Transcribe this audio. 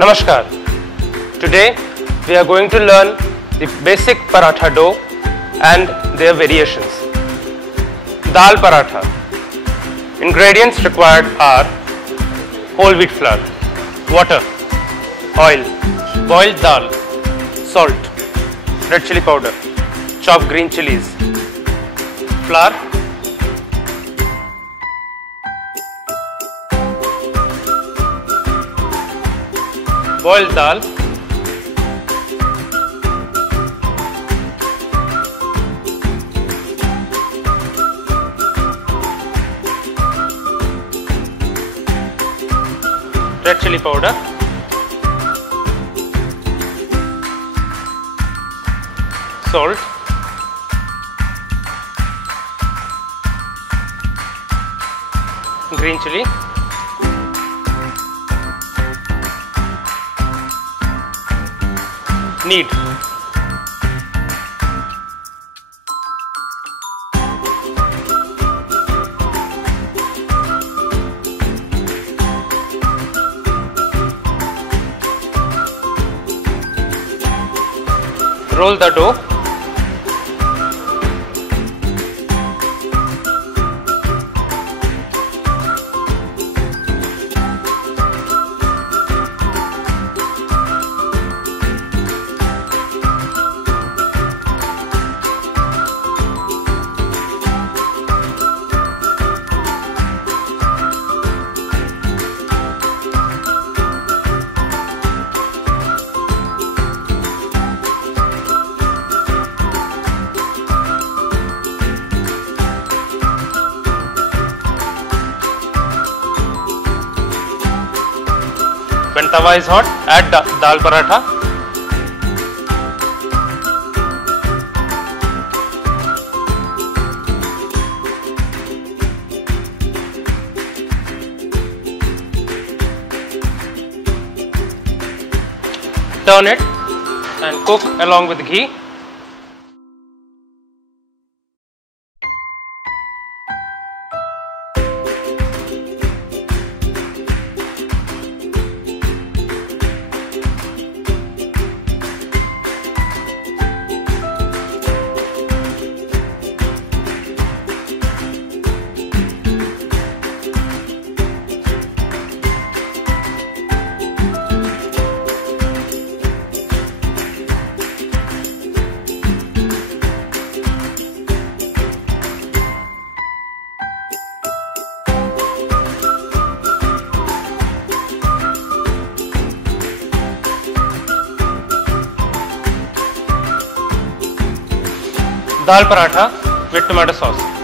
Namaskar. Today we are going to learn the basic paratha dough and their variations. Dal paratha. Ingredients required are whole wheat flour, water, oil, boiled dal, salt, red chilli powder, chopped green chilies, flour, boiled dal, red chilli powder, salt, green chilli, Knead. Roll the dough. When tawa is hot, add dal paratha. Turn it and cook along with ghee. Dal paratha with tomato sauce.